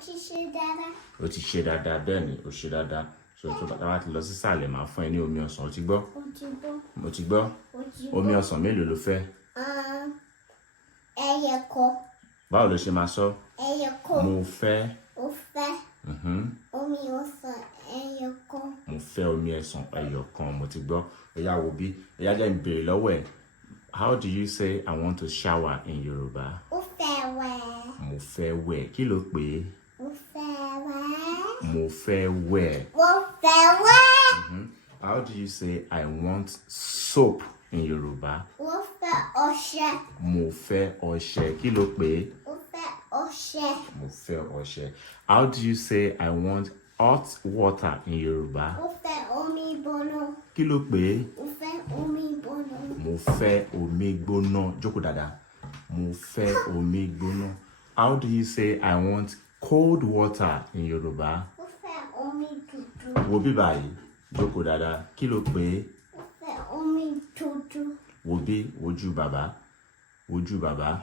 ti ṣe dáadáa. Ó ti ṣe dáadáa bẹ́ẹ̀ ni ó ṣe dáadáa. So tó bá ti lọ sísàlẹ̀ máa fún ẹ ní omi ọsàn ó ti gbọ́? Mo ti gbọ́. Omi ọsàn mélòó ló fẹ́? Ẹyọ kan. Báwo ló ṣe máa sọ? Ẹyọ kan. Mo fẹ́. Mo fẹ́. Omi ọsàn ẹyọ kan. Mo fẹ́ omi ọsàn ẹyọ kan. Mo ti gbọ́. Ẹ̀yà wo bí? Ẹ̀yà jẹ́ n béèrè lọ́wọ́ ẹ̀. How do you say I want to shower in Yoruba? Mo fẹ́ wẹ̀. Mo fẹ́ wẹ̀. Kí ló pè é? Mo fẹ́ wẹ̀. Mo fẹ́ wẹ̀. Mo fẹ́ wẹ̀. How do you say I want soap in Yoruba? Mo fẹ́ ọṣẹ. Mo fẹ́ ọṣẹ. Kí ló pè é? Mo fẹ́ ọṣẹ. Mo fẹ́ ọṣẹ. How do you say I want hot water in Yoruba? Mo fẹ́ omi gbóná. Kí ló pè é? Mo fẹ́ omi gbóná. Mo fẹ́ omi gbóná. Jókòó dáadáa. Mo fẹ́ omi gbóná. How do you say I want cold water in Yoruba? Mo fẹ́ omi tútù. Wo bí báyìí. Jókòó dáadáa. Kí ló pè é? Mo fẹ́ omi tútù. Wo bí, wojú bàbá. Wojú bàbá.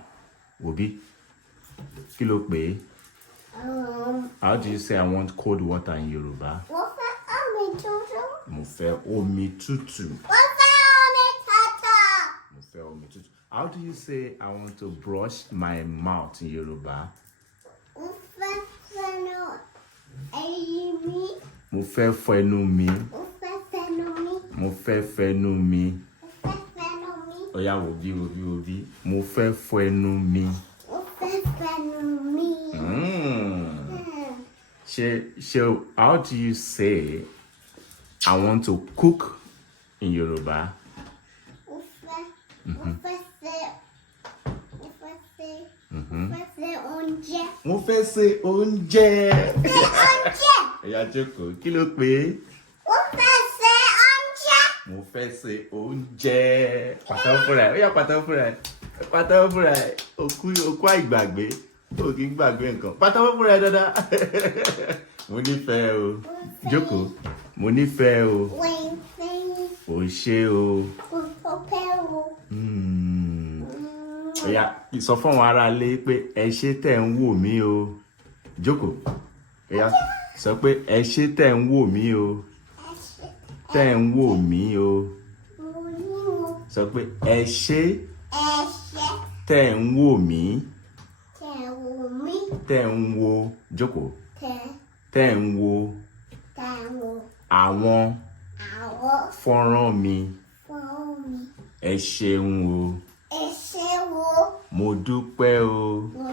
Wo bí. Kí ló pè é? How do you say I want cold water in Yoruba? Mo fẹ́ omi tútù. Mo fẹ́ omi tútù. Mo fẹ́ omi tútù. Mo fẹ́ omi tútù. How do you say I want to brush my mouth in Yoruba? Mo fẹ́ fẹ́nu ẹyin mi. Mo fẹ́ fọ ẹnu mi. Mo fẹ́ fẹ́nu mi. Mo fẹ́ fẹnu mi. Mo fẹ́ fẹ́nu mi. Ó yá wo bí, wo bí, wo bí. Mo fẹ́ fọ ẹnu mi. Mo fẹ́ fẹ́nu mi. How do you say I want to cook in Yoruba? Mo fẹ́ ṣe oúnjẹ. Mo fẹ́ ṣe oúnjẹ. Ṣe oúnjẹ. Ó yá jókòó. Kí ló pè é? Mo fẹ́ ṣe oúnjẹ. Mo fẹ́ ṣe oúnjẹ. Pàtàkì fúnra ẹ̀. Ó yá pàtàkì fúnra ẹ̀. Pàtàkì fúnra ẹ̀. Òkú àìgbàgbé. Ó kì í gbàgbé nǹkan. Pàtàkì fúnra ẹ̀ dáadáa. Mo nífẹ̀ẹ́ o. Jókòó. Mo nífẹ̀ẹ́ o. Wẹ́n fẹ́yìn. O ṣé o. Mo fẹ́ o. Ó yá sọ fún àwọn ará ilé pé ẹ ṣé tẹ́ ń wò mí o. Jókòó. Ó yá sọ pé ẹ ṣé tẹ́ ń wò mí o. Tẹ́ ń wò mí o. Mo ní o. Sọ pé ẹ ṣé Ẹ̀ṣẹ̀. tẹ́ ń wò mí. Tẹ̀ wò mí. Tẹ́ ń wo. Jókòó. Tẹ̀ ń wo wò àwọn àwọn fọ́nrán mi. fún mi. Ẹ ṣeun o. Ẹ ṣé wo. Mo dúpẹ́ o. Mo